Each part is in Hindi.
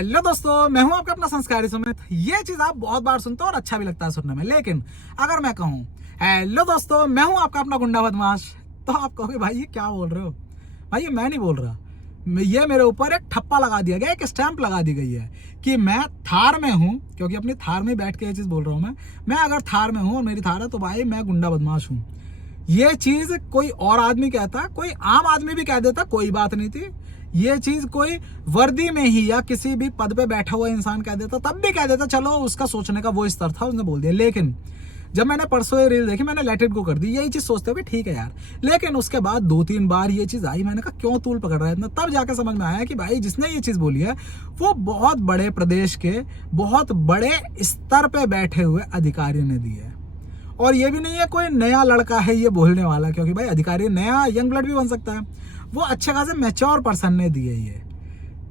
हेलो दोस्तों, मैं हूं आपका अपना संस्कारी सुमित। ये चीज आप बहुत बार सुनते हो और अच्छा भी लगता है सुनने में, लेकिन अगर मैं कहूं हेलो दोस्तों मैं हूं आपका अपना गुंडा बदमाश, तो आप कहोगे भाई ये क्या बोल रहे हो। भाई ये मैं नहीं बोल रहा, ये मेरे ऊपर एक ठप्पा लगा दिया गया, एक स्टैंप लगा दी गई है कि मैं थार में हूं, क्योंकि अपनी थार में बैठ के ये चीज बोल रहा हूं। मैं अगर थार में हूं और मेरी थार है तो भाई मैं गुंडा बदमाश हूं। ये चीज कोई और आदमी कहता, कोई आम आदमी भी कह देता, कोई बात नहीं थी। ये चीज कोई वर्दी में ही या किसी भी पद पे बैठा हुआ इंसान कह देता, तब भी कह देता, चलो उसका सोचने का वो स्तर था, उसने बोल दिया। लेकिन जब मैंने परसों ये रील देखी, मैंने लेट इट गो कर दी, यही चीज सोचते हुए ठीक है यार। लेकिन उसके बाद 2-3 बार ये चीज आई, मैंने कहा क्यों तूल पकड़ रहा है इतना, तब जाके समझ में आया कि भाई जिसने ये चीज बोली है वो बहुत बड़े प्रदेश के बहुत बड़े स्तर पे बैठे हुए अधिकारी ने दी है। और ये भी नहीं है कोई नया लड़का है ये बोलने वाला, क्योंकि भाई अधिकारी नया यंग ब्लड भी बन सकता है, वो अच्छे खासे मैच्योर पर्सन ने दी है ये।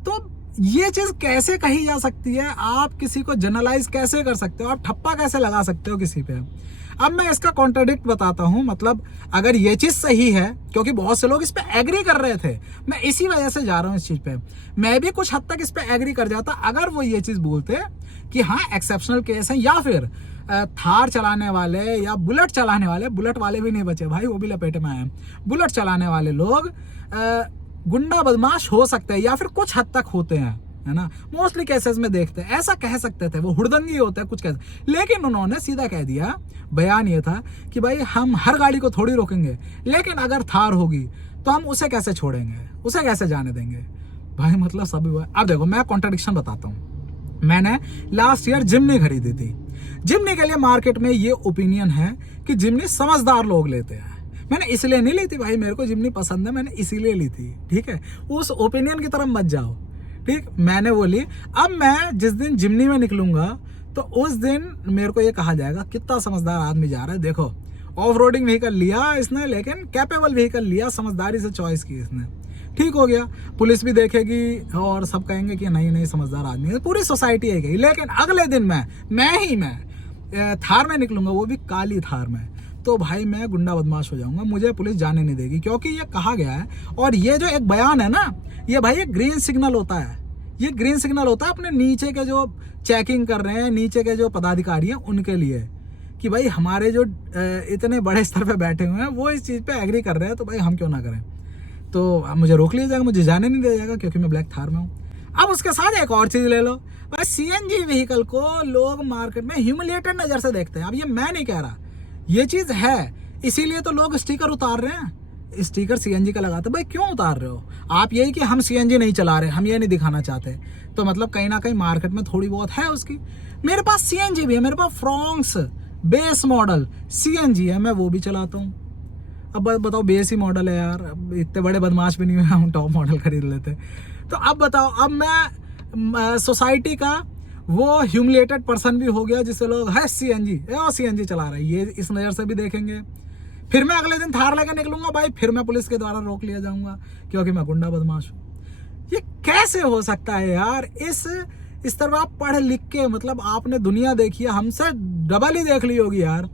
तो ये चीज कैसे कही जा सकती है, आप किसी को जनरलाइज कैसे कर सकते हो, आप ठप्पा कैसे लगा सकते हो किसी पे। अब मैं इसका कॉन्ट्राडिक्ट बताता हूं, मतलब अगर ये चीज सही है, क्योंकि बहुत से लोग इस पे एग्री कर रहे थे, मैं इसी वजह से जा रहा हूं इस चीज पे। मैं भी कुछ हद तक इस पे एग्री कर जाता अगर वो ये चीज बोलते कि हाँ एक्सेप्शनल केस है, या फिर थार चलाने वाले या बुलेट चलाने वाले, बुलेट वाले भी नहीं बचे भाई, वो भी लपेटे में आए, बुलेट चलाने वाले लोग गुंडा बदमाश हो सकते हैं या फिर कुछ हद तक होते हैं, है ना। मोस्टली केसेस में देखते हैं, ऐसा कह सकते थे, वो हुड़दंगी होता है कुछ कैसे। लेकिन उन्होंने सीधा कह दिया, बयान ये था कि भाई हम हर गाड़ी को थोड़ी रोकेंगे, लेकिन अगर थार होगी तो हम उसे कैसे छोड़ेंगे, उसे कैसे जाने देंगे। भाई मतलब सब हुआ। अब देखो मैं कॉन्ट्रडिक्शन बताता हूँ। मैंने लास्ट ईयर जिमनी खरीदी थी। जिमनी के लिए मार्केट में ये ओपिनियन है कि जिमनी समझदार लोग लेते हैं। मैंने इसलिए नहीं ली थी भाई, मेरे को जिमनी पसंद है, मैंने इसीलिए ली थी, ठीक है। उस ओपिनियन की तरफ मत जाओ, ठीक। मैंने वो ली। अब मैं जिस दिन जिमनी में निकलूंगा तो उस दिन मेरे को ये कहा जाएगा कितना समझदार आदमी जा रहा है। देखो ऑफ रोडिंग व्हीकल लिया इसने, लेकिन कैपेबल व्हीकल लिया, समझदारी से चॉइस की इसने, ठीक हो गया। पुलिस भी देखेगी और सब कहेंगे कि नहीं समझदार आदमी है, पूरी सोसाइटी है गई। लेकिन अगले दिन मैं थार में निकलूंगा, वो भी काली थार में, तो भाई मैं गुंडा बदमाश हो जाऊंगा, मुझे पुलिस जाने नहीं देगी, क्योंकि ये कहा गया है। और ये जो एक बयान है ना, ये भाई एक ग्रीन सिग्नल होता है, ये ग्रीन सिग्नल होता है अपने नीचे के जो चेकिंग कर रहे हैं, नीचे के जो पदाधिकारी हैं उनके लिए, कि भाई हमारे जो इतने बड़े स्तर पे बैठे हुए हैं वो इस चीज पे एग्री कर रहे हैं, तो भाई हम क्यों ना करें। तो मुझे रोक लिया जाएगा, मुझे जाने नहीं दिया जाएगा, क्योंकि मैं ब्लैक थार में हूँ। अब उसके साथ एक और चीज ले लो भाई, सीएनजी व्हीकल को लोग मार्केट में ह्यूमिलिएटेड नजर से देखते हैं। अब ये मैं नहीं कह रहा, ये चीज है, इसीलिए तो लोग स्टिकर उतार रहे हैं, स्टिकर सीएनजी का लगाते। भाई क्यों उतार रहे हो आप? यही कि हम सीएनजी नहीं चला रहे, हम ये नहीं दिखाना चाहते, तो मतलब कहीं ना कहीं मार्केट में थोड़ी बहुत है उसकी। मेरे पास सीएनजी भी है, मेरे पास फ्रॉन्क्स बेस मॉडल सीएनजी है, मैं वो भी चलाता हूँ। अब बताओ, बेस ही मॉडल है यार, अब इतने बड़े बदमाश भी नहीं हुए हम टॉप मॉडल खरीद लेते। तो अब बताओ, अब मैं सोसाइटी का वो ह्यूमिलेटेड पर्सन भी हो गया जिससे लोग है सीएनजी चला रहा है, ये इस नजर से भी देखेंगे। फिर मैं अगले दिन थार लेकर निकलूंगा भाई, फिर मैं पुलिस के द्वारा रोक लिया जाऊंगा, क्योंकि मैं गुंडा बदमाश हूँ। ये कैसे हो सकता है यार? इस तरह आप पढ़ लिख के, मतलब आपने दुनिया देखी है, हमसे डबल ही देख ली होगी यार,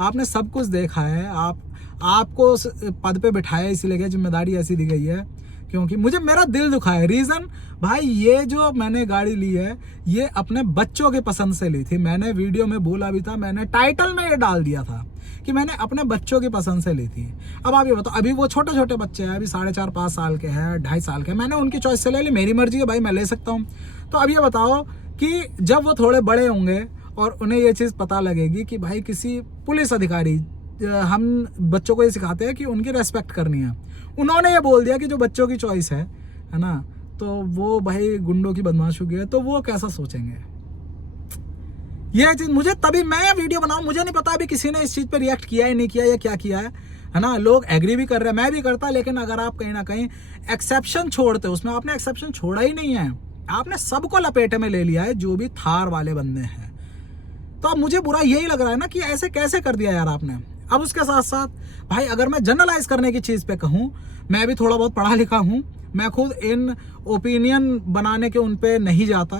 आपने सब कुछ देखा है, आपको उस पद पे बिठाया इसीलिए क्या, जिम्मेदारी ऐसी दी गई है, क्योंकि मुझे मेरा दिल दुखा है। रीजन भाई, ये जो मैंने गाड़ी ली है ये अपने बच्चों के पसंद से ली थी। मैंने वीडियो में बोला भी था, मैंने टाइटल में ये डाल दिया था कि मैंने अपने बच्चों की पसंद से ली थी। अब आप ये बताओ, अभी वो छोटे छोटे बच्चे हैं, अभी 4.5-5 साल के हैं, 2.5 साल के, मैंने उनकी चॉइस से ले ली, मेरी मर्जी है भाई, मैं ले सकता हूँ। तो अब ये बताओ कि जब वो थोड़े बड़े होंगे और उन्हें ये चीज़ पता लगेगी कि भाई किसी पुलिस अधिकारी, हम बच्चों को ये सिखाते हैं कि उनकी रेस्पेक्ट करनी है, उन्होंने ये बोल दिया कि जो बच्चों की चॉइस है ना, तो वो भाई गुंडों की बदमाश हो गया, तो वो कैसा सोचेंगे। ये चीज मुझे, तभी मैं वीडियो बनाऊं, मुझे नहीं पता अभी किसी ने इस चीज पे रिएक्ट किया है नहीं किया या क्या किया है ना। लोग एग्री भी कर रहे हैं, मैं भी करता, लेकिन अगर आप कहीं ना कहीं एक्सेप्शन छोड़ते, उसमें आपने एक्सेप्शन छोड़ा ही नहीं है, आपने सबको लपेटे में ले लिया है, जो भी थार वाले बंदे हैं। तो अब मुझे बुरा यही लग रहा है ना कि ऐसे कैसे कर दिया यार आपने। अब उसके साथ साथ भाई, अगर मैं जनरलाइज करने की चीज पे कहूँ, मैं भी थोड़ा बहुत पढ़ा लिखा हूँ, मैं खुद इन ओपिनियन बनाने के उन पे नहीं जाता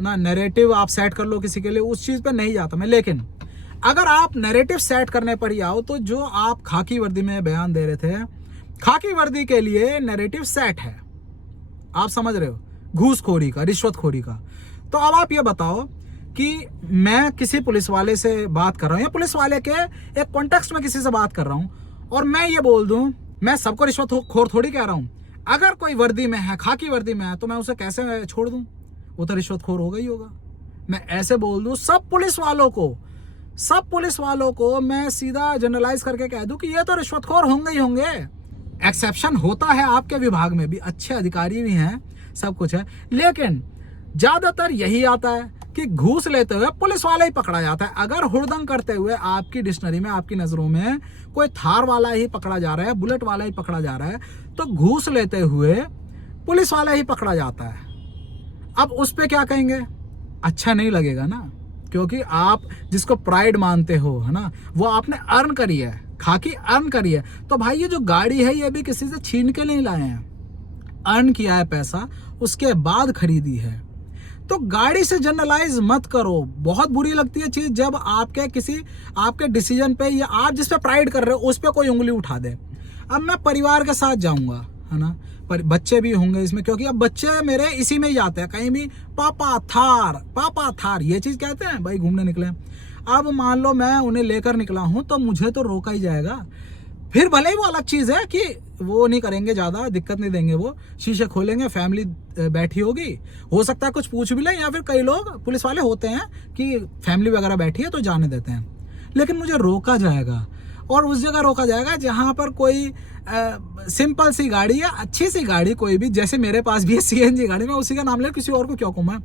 ना, नैरेटिव आप सेट कर लो किसी के लिए, उस चीज पे नहीं जाता मैं। लेकिन अगर आप नैरेटिव सेट करने पर ही आओ, तो जो आप खाकी वर्दी में बयान दे रहे थे, खाकी वर्दी के लिए नैरेटिव सेट है, आप समझ रहे हो, घूसखोरी का, रिश्वतखोरी का। तो अब आप ये बताओ कि मैं किसी पुलिस वाले से बात कर रहा हूँ या पुलिस वाले के एक कॉन्टेक्स्ट में किसी से बात कर रहा हूँ और मैं ये बोल दूं, मैं सबको रिश्वतखोर थोड़ी कह रहा हूँ। अगर कोई वर्दी में है, खाकी वर्दी में है, तो मैं उसे कैसे छोड़ दूं? वो तो रिश्वतखोर होगा ही होगा। मैं ऐसे बोल दूं सब पुलिस वालों को मैं सीधा जनरलाइज करके कह दूं कि ये तो रिश्वतखोर होंगे ही होंगे। एक्सेप्शन होता है, आपके विभाग में भी अच्छे अधिकारी भी हैं, सब कुछ है, लेकिन ज्यादातर यही आता है कि घूस लेते हुए पुलिस वाला ही पकड़ा जाता है। अगर हुड़दंग करते हुए आपकी डिक्शनरी में, आपकी नजरों में कोई थार वाला ही पकड़ा जा रहा है, बुलेट वाला ही पकड़ा जा रहा है, तो घूस लेते हुए पुलिस वाला ही पकड़ा जाता है। अब उस पे क्या कहेंगे? अच्छा नहीं लगेगा ना, क्योंकि आप जिसको प्राइड मानते हो, है ना, वो आपने अर्न करी है, खाकी अर्न करी है। तो भाई ये जो गाड़ी है ये भी किसी से छीन के नहीं लाए हैं, अर्न किया है पैसा, उसके बाद खरीदी है। तो गाड़ी से जनरलाइज मत करो। बहुत बुरी लगती है चीज जब आपके डिसीजन पे या आप जिस पे प्राइड कर रहे हो उस पे कोई उंगली उठा दे। अब मैं परिवार के साथ जाऊंगा, है ना, पर बच्चे भी होंगे इसमें, क्योंकि अब बच्चे मेरे इसी में ही जाते हैं, कहीं भी पापा थार ये चीज कहते हैं भाई, घूमने निकले। अब मान लो मैं उन्हें लेकर निकला हूं तो मुझे तो रोका ही जाएगा। फिर भले ही वो अलग चीज है कि वो नहीं करेंगे, ज्यादा दिक्कत नहीं देंगे, वो शीशे खोलेंगे, फैमिली बैठी होगी, हो सकता है कुछ पूछ भी ले, या फिर कई लोग पुलिस वाले होते हैं कि फैमिली वगैरह बैठी है तो जाने देते हैं। लेकिन मुझे रोका जाएगा, और उस जगह रोका जाएगा जहां पर कोई सिंपल सी गाड़ी या अच्छी सी गाड़ी कोई भी, जैसे मेरे पास भी है सीएनजी गाड़ी, मैं उसी का नाम ले, किसी और को क्यों कहूं मैं,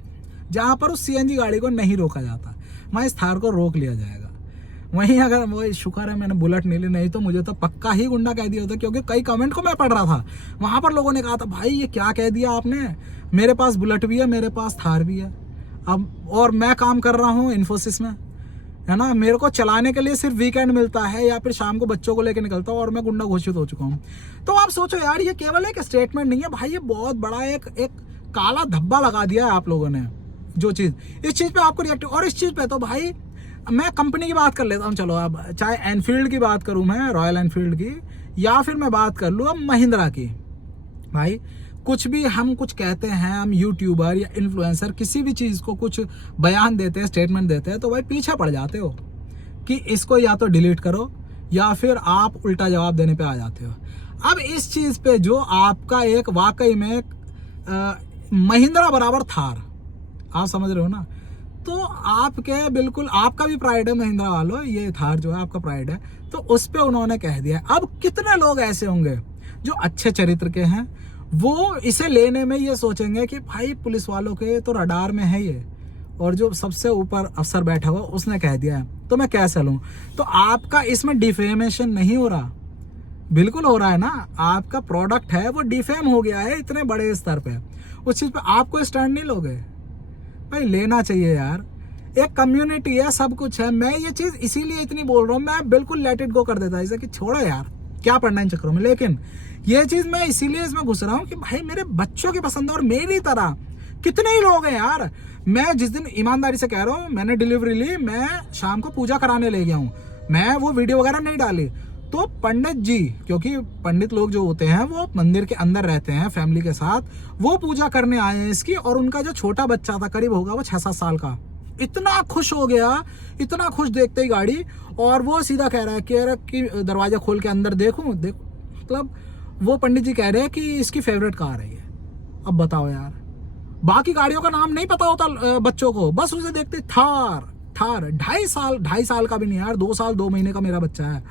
जहां पर उस सीएनजी गाड़ी को नहीं रोका जाता, वहां इस थार को रोक लिया जाएगा। वहीं अगर वो शुक्र है मैंने बुलेट नहीं ली, नहीं तो मुझे तो पक्का ही गुंडा कह दिया होता, क्योंकि कई कमेंट को मैं पढ़ रहा था, वहां पर लोगों ने कहा था भाई ये क्या कह दिया आपने, मेरे पास बुलेट भी है, मेरे पास थार भी है, अब और मैं काम कर रहा हूँ इन्फोसिस में, है ना, मेरे को चलाने के लिए सिर्फ वीकेंड मिलता है या फिर शाम को बच्चों को लेकर निकलता हूँ और मैं गुंडा घोषित हो चुका हूँ। तो आप सोचो यार, ये केवल एक स्टेटमेंट नहीं है भाई, ये बहुत बड़ा एक काला धब्बा लगा दिया है आप लोगों ने। जो चीज इस चीज पे आपको रिएक्ट, और इस चीज पे तो भाई मैं कंपनी की बात कर लेता हूँ। चलो अब चाहे एनफील्ड की बात करूँ मैं, रॉयल एनफील्ड की, या फिर मैं बात कर लूँ अब महिंद्रा की। भाई कुछ भी हम कुछ कहते हैं, हम यूट्यूबर या इन्फ्लुएंसर किसी भी चीज़ को कुछ बयान देते हैं, स्टेटमेंट देते हैं, तो भाई पीछे पड़ जाते हो कि इसको या तो डिलीट करो या फिर आप उल्टा जवाब देने पे आ जाते हो। अब इस चीज़ पे जो आपका एक वाकई में महिंद्रा बराबर थार, आप समझ रहे हो ना, तो आपके बिल्कुल आपका भी प्राइड है महिंद्रा वालों, ये थार जो है आपका प्राइड है, तो उस पे उन्होंने कह दिया। अब कितने लोग ऐसे होंगे जो अच्छे चरित्र के हैं, वो इसे लेने में ये सोचेंगे कि भाई पुलिस वालों के तो रडार में है ये, और जो सबसे ऊपर अफसर बैठा हुआ उसने कह दिया है तो मैं कैसे लूं। तो आपका इसमें डिफेमेशन नहीं हो रहा, बिल्कुल हो रहा है ना, आपका प्रोडक्ट है वो डिफेम हो गया है इतने बड़े स्तर पे, उस चीज पे आपको स्टैंड नहीं लोगे भाई, लेना चाहिए यार। एक कम्युनिटी है, सब कुछ है। मैं ये चीज इसीलिए इतनी बोल रहा हूँ, मैं बिल्कुल लेट इट गो कर देता है, कि छोड़ो यार क्या पढ़ना इन चक्करों में। लेकिन ये चीज मैं इसीलिए इसमें घुस रहा हूँ कि भाई मेरे बच्चों की पसंद है, और मेरी तरह कितने ही लोग हैं यार। मैं जिस दिन ईमानदारी से कह रहा हूँ, मैंने डिलीवरी ली, मैं शाम को पूजा कराने ले गया हूँ, मैं वो वीडियो वगैरह नहीं डाली, तो पंडित जी, क्योंकि पंडित लोग जो होते हैं वो मंदिर के अंदर रहते हैं फैमिली के साथ, वो पूजा करने आए हैं इसकी, और उनका जो छोटा बच्चा था, करीब होगा वो 6-7 साल का, इतना खुश हो गया, इतना खुश देखते ही गाड़ी, और वो सीधा कह रहा है कि दरवाजा खोल के अंदर देखूं, मतलब वो पंडित जी कह रहे हैं कि इसकी फेवरेट कार है ये। अब बताओ यार, बाकी गाड़ियों का नाम नहीं पता होता बच्चों को, बस उसे देखते थार 2.5 साल का भी नहीं यार, 2 साल 2 महीने का मेरा बच्चा है,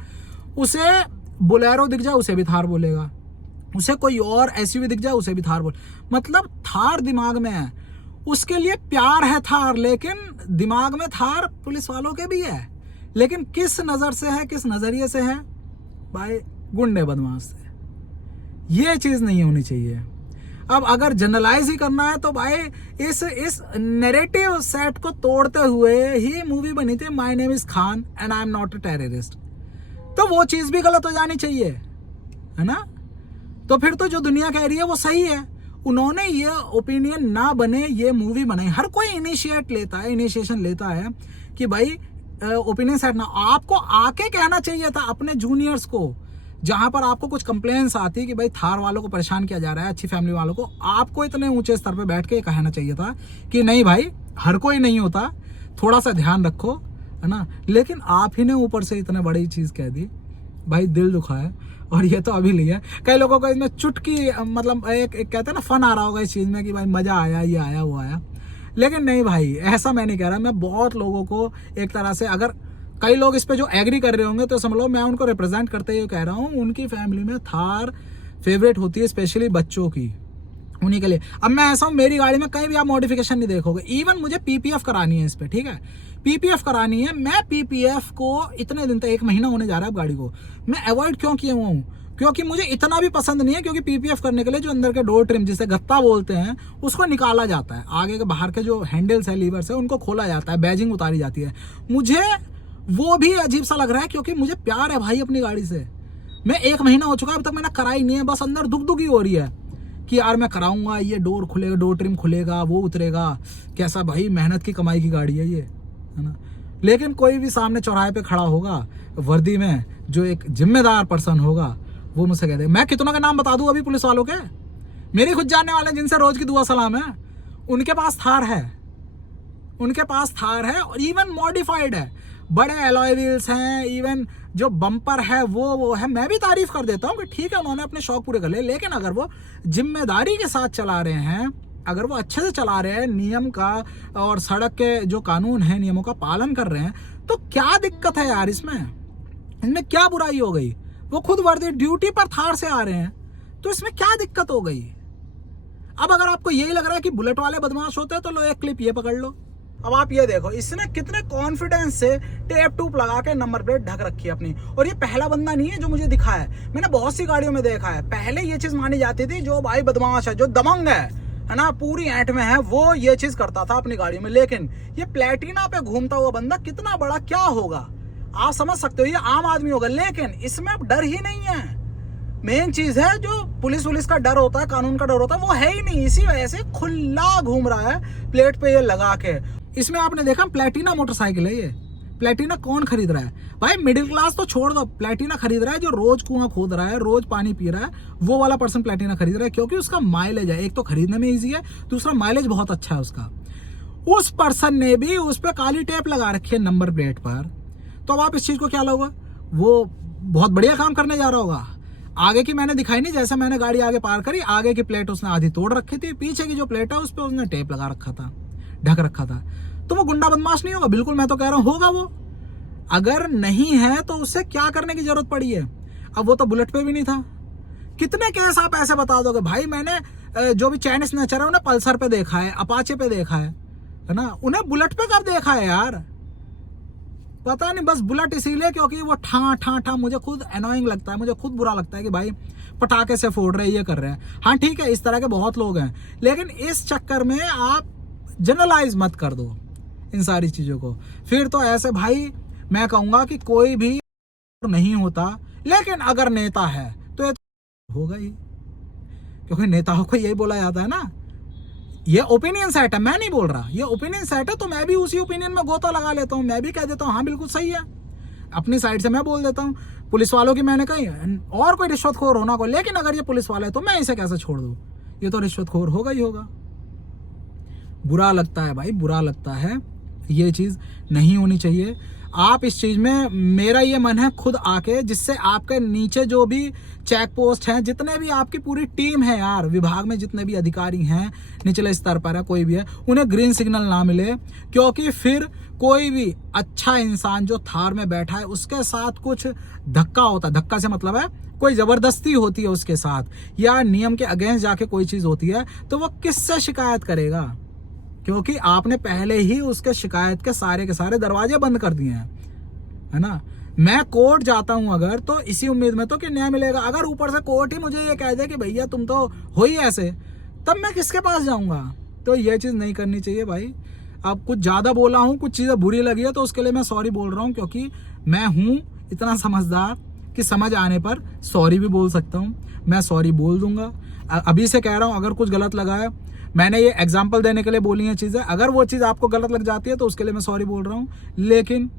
उसे बोलेरो दिख जाए उसे भी थार बोलेगा, उसे कोई और एसयूवी दिख जाए उसे भी थार बोल, मतलब थार दिमाग में है, उसके लिए प्यार है थार, लेकिन दिमाग में थार पुलिस वालों के भी है, लेकिन किस नजर से है, किस नजरिए से है भाई, गुंडे बदमाश से। ये चीज नहीं होनी चाहिए। अब अगर जनरलाइज ही करना है तो भाई इस नैरेटिव सेट को तोड़ते हुए ही मूवी बनी थी my name is Khan and I am not a terrorist, तो वो चीज भी गलत हो जानी चाहिए, है ना। तो फिर तो जो दुनिया कह रही है वो सही है, उन्होंने ये ओपिनियन ना बने ये मूवी बनाई। हर कोई इनिशिएशन लेता है कि भाई ओपिनियन सेट ना, आपको आके कहना चाहिए था अपने जूनियर्स को, जहां पर आपको कुछ कंप्लेंट्स आती है कि भाई थार वालों को परेशान किया जा रहा है, अच्छी फैमिली वालों को, आपको इतने ऊंचे स्तर पे बैठ के कहना चाहिए था कि नहीं भाई, हर कोई नहीं होता, थोड़ा सा ध्यान रखो, है ना। लेकिन आप ही ने ऊपर से इतने बड़ी चीज कह दी, भाई दिल दुखा है। और ये तो अभी लिया, कई लोगों को इसमें चुटकी, मतलब एक कहते हैं ना, फन आ रहा होगा इस चीज में कि भाई मजा आया, ये आया वो आया। लेकिन नहीं भाई, ऐसा मैं नहीं कह रहा। मैं बहुत लोगों को एक तरह से, अगर कई लोग इस पे जो एग्री कर रहे होंगे तो समझ लो मैं उनको रिप्रेजेंट करते हुए कह रहा हूँ, उनकी फैमिली में थार फेवरेट होती है, स्पेशली बच्चों की, उन्हीं के लिए। अब मैं ऐसा हूँ, मेरी गाड़ी में कहीं भी आप मॉडिफिकेशन नहीं देखोगे। इवन मुझे पीपीएफ करानी है इस पे, ठीक है, पीपीएफ करानी है। मैं पीपीएफ को इतने दिन तक, 1 महीना होने जा रहा है गाड़ी को, मैं अवॉइड क्यों किया हुआ हूँ? क्योंकि मुझे इतना भी पसंद नहीं है। क्योंकि पीपीएफ करने के लिए जो अंदर के डोर ट्रिम, जिसे गत्ता बोलते हैं, उसको निकाला जाता है, आगे के बाहर के जो हैंडल्स है, लीवर्स है, उनको खोला जाता है, बैजिंग उतारी जाती है। मुझे वो भी अजीब सा लग रहा है, क्योंकि मुझे प्यार है भाई अपनी गाड़ी से। मैं 1 महीना हो चुका है, अब तक मैंने कराई नहीं है। बस अंदर दुख दुखी हो रही है कि यार मैं कराऊंगा, ये डोर खुलेगा, डोर ट्रिम खुलेगा, वो उतरेगा, कैसा भाई, मेहनत की कमाई की गाड़ी है ये, है ना। लेकिन कोई भी सामने चौराहे पे खड़ा होगा वर्दी में, जो एक जिम्मेदार पर्सन होगा, वो मुझसे कहते हैं, मैं कितनों के नाम बता दूं अभी पुलिस वालों के, मेरी खुद जानने वाले जिनसे रोज की दुआ सलाम है, उनके पास थार है, उनके पास थार है, और इवन मॉडिफाइड है, बड़े एलॉय व्हील्स हैं, इवन जो बम्पर है वो है। मैं भी तारीफ कर देता हूँ कि ठीक है, उन्होंने अपने शौक पूरे कर लिए। लेकिन अगर वो जिम्मेदारी के साथ चला रहे हैं, अगर वो अच्छे से चला रहे हैं, नियम का और सड़क के जो कानून है, नियमों का पालन कर रहे हैं, तो क्या दिक्कत है यार इसमें क्या बुराई हो गई? वो खुद वर्दी ड्यूटी पर थार से आ रहे हैं, तो इसमें क्या दिक्कत हो गई? अब अगर आपको यही लग रहा है कि बुलेट वाले बदमाश होते हैं, तो लो एक क्लिप ये पकड़ लो। अब आप ये देखो, इसने कितने कॉन्फिडेंस से टेप टूप लगा के नंबर प्लेट ढक रखी है अपनी। और ये पहला बंदा नहीं है जो मुझे दिखा है, मैंने बहुत सी गाड़ियों में देखा है। पहले ये चीज मानी जाती थी, जो भाई बदमाश है, जो दबंग है ना, पूरी ऐंठ में है, वो ये चीज करता था अपनी गाड़ी में। लेकिन ये प्लेटिना पे घूमता हुआ बंदा कितना बड़ा क्या होगा, आप समझ सकते हो, ये आम आदमी होगा। लेकिन इसमें अब डर ही नहीं है। मेन चीज है, जो पुलिस का डर होता है, कानून का डर होता है, वो है ही नहीं। इसी वजह से खुला घूम रहा है प्लेट पे ये लगा के। इसमें आपने देखा, प्लेटिना मोटरसाइकिल है ये। प्लेटिना कौन खरीद रहा है भाई? मिडिल क्लास तो छोड़ दो, प्लेटिना खरीद रहा है जो रोज कुआं खोद रहा है, रोज पानी पी रहा है, वो वाला पर्सन प्लेटिना खरीद रहा है, क्योंकि उसका माइलेज है, एक तो खरीदने में इजी है, दूसरा माइलेज बहुत अच्छा है उसका। उस पर्सन ने भी उस पर काली टेप लगा रखी है नंबर प्लेट पर। तो अब आप इस चीज को क्या लोगे, वो बहुत बढ़िया काम करने जा रहा होगा। आगे की मैंने दिखाई नहीं, जैसे मैंने गाड़ी आगे पार करी, आगे की प्लेट उसने आधी तोड़ रखी थी, पीछे की जो प्लेट है उस पर उसने टेप लगा रखा था, ढक रखा था। तो वो गुंडा बदमाश नहीं होगा? बिल्कुल, मैं तो कह रहा हूं होगा वो। अगर नहीं है तो उससे क्या करने की जरूरत पड़ी है? अब वो तो बुलेट पे भी नहीं था। कितने केस आप ऐसे बता दोगे भाई? मैंने जो भी चाइनीज स्नैचर है उन्हें पल्सर पे देखा है, अपाचे पे देखा है ना, उन्हें बुलेट पे कब देखा है यार? पता नहीं, बस बुलेट इसीलिए क्योंकि वो ठा ठा ठा, मुझे खुद एनोइंग लगता है, मुझे खुद बुरा लगता है कि भाई पटाखे से फोड़ रहे हैं, ये कर रहे हैं। हाँ ठीक है, इस तरह के बहुत लोग हैं, लेकिन इस चक्कर में आप जनरलाइज मत कर दो इन सारी चीजों को। फिर तो ऐसे भाई मैं कहूंगा कि कोई भी नहीं होता, लेकिन अगर नेता है तो ये तो होगा ही, क्योंकि नेताओं को यही बोला जाता है ना, ये ओपिनियन सेट है, मैं नहीं बोल रहा, ये ओपिनियन सेट है, तो मैं भी उसी ओपिनियन में गोता लगा लेता हूँ, मैं भी कह देता हूँ हाँ बिल्कुल सही है, अपनी साइड से मैं बोल देता हूँ। पुलिस वालों की मैंने कही, और कोई रिश्वतखोर होना को, लेकिन अगर ये पुलिस वाला है तो मैं इसे कैसे छोड़ दूँ? ये तो रिश्वतखोर होगा ही होगा। बुरा लगता है भाई, बुरा लगता है, ये चीज नहीं होनी चाहिए। आप इस चीज में, मेरा ये मन है खुद आके, जिससे आपके नीचे जो भी चेक पोस्ट हैं, जितने भी आपकी पूरी टीम है यार, विभाग में जितने भी अधिकारी हैं, निचले स्तर पर है, कोई भी है, उन्हें ग्रीन सिग्नल ना मिले। क्योंकि फिर कोई भी अच्छा इंसान जो थार में बैठा है, उसके साथ कुछ धक्का होता है, धक्का से मतलब है कोई जबरदस्ती होती है उसके साथ, या नियम के अगेंस्ट जाके कोई चीज होती है, तो वो किससे शिकायत करेगा? क्योंकि आपने पहले ही उसके शिकायत के सारे दरवाजे बंद कर दिए हैं, है ना। मैं कोर्ट जाता हूं अगर, तो इसी उम्मीद में तो कि न्याय मिलेगा। अगर ऊपर से कोर्ट ही मुझे ये कह दे कि भैया तुम तो हो ही ऐसे, तब मैं किसके पास जाऊंगा? तो ये चीज नहीं करनी चाहिए भाई। अब कुछ ज्यादा बोला हूं, कुछ चीजें बुरी लगी है, तो उसके लिए मैं सॉरी बोल रहा हूं, क्योंकि मैं हूं इतना समझदार कि समझ आने पर सॉरी भी बोल सकता हूं। मैं सॉरी बोल दूंगा, अभी से कह रहा हूं। अगर कुछ गलत लगा है, मैंने ये एग्जाम्पल देने के लिए बोली है चीजें, अगर वो चीज आपको गलत लग जाती है तो उसके लिए मैं सॉरी बोल रहा हूं। लेकिन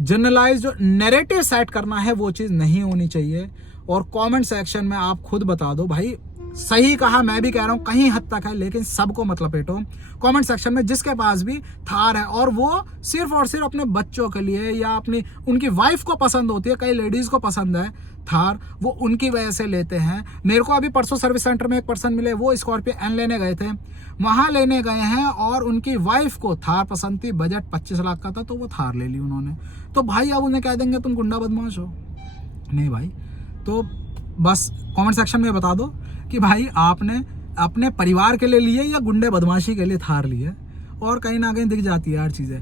जनरलाइज जो नैरेटिव सेट करना है, वो चीज नहीं होनी चाहिए। और कमेंट सेक्शन में आप खुद बता दो भाई, सही कहा, मैं भी कह रहा हूँ कहीं हद तक है, लेकिन सबको मत लपेटो। कमेंट सेक्शन में जिसके पास भी थार है और वो सिर्फ और सिर्फ अपने बच्चों के लिए या अपनी उनकी वाइफ को पसंद होती है, कई लेडीज को पसंद है थार, वो उनकी वजह से लेते हैं। मेरे को अभी परसों सर्विस सेंटर में एक पर्सन मिले, वो स्कॉर्पियो एन लेने गए थे, वहां लेने गए हैं और उनकी वाइफ को थार पसंद थी, बजट 25 लाख का था, तो वो थार ले ली उन्होंने। तो भाई अब उन्हें कह देंगे तुम गुंडा बदमाश हो? नहीं भाई। तो बस कमेंट सेक्शन में बता दो कि भाई आपने अपने परिवार के लिए लिए या गुंडे बदमाशी के लिए थार लिए, और कहीं ना कहीं दिख जाती है हर चीजें।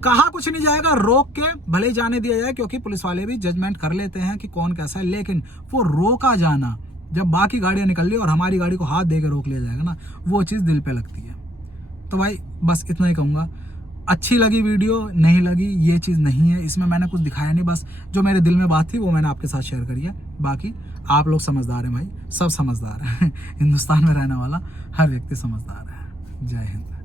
कहा कुछ नहीं जाएगा, रोक के भले ही जाने दिया जाए, क्योंकि पुलिस वाले भी जजमेंट कर लेते हैं कि कौन कैसा है, लेकिन वो रोका जाना, जब बाकी गाड़ियां निकल ली और हमारी गाड़ी को हाथ दे के रोक लिया जाएगा ना, वो चीज़ दिल पे लगती है। तो भाई बस इतना ही कहूँगा। अच्छी लगी वीडियो, नहीं लगी ये चीज़ नहीं है, इसमें मैंने कुछ दिखाया नहीं, बस जो मेरे दिल में बात थी वो मैंने आपके साथ शेयर करी है। बाकी आप लोग समझदार हैं भाई, सब समझदार हैं हिंदुस्तान में रहने वाला हर व्यक्ति समझदार है। जय हिंद।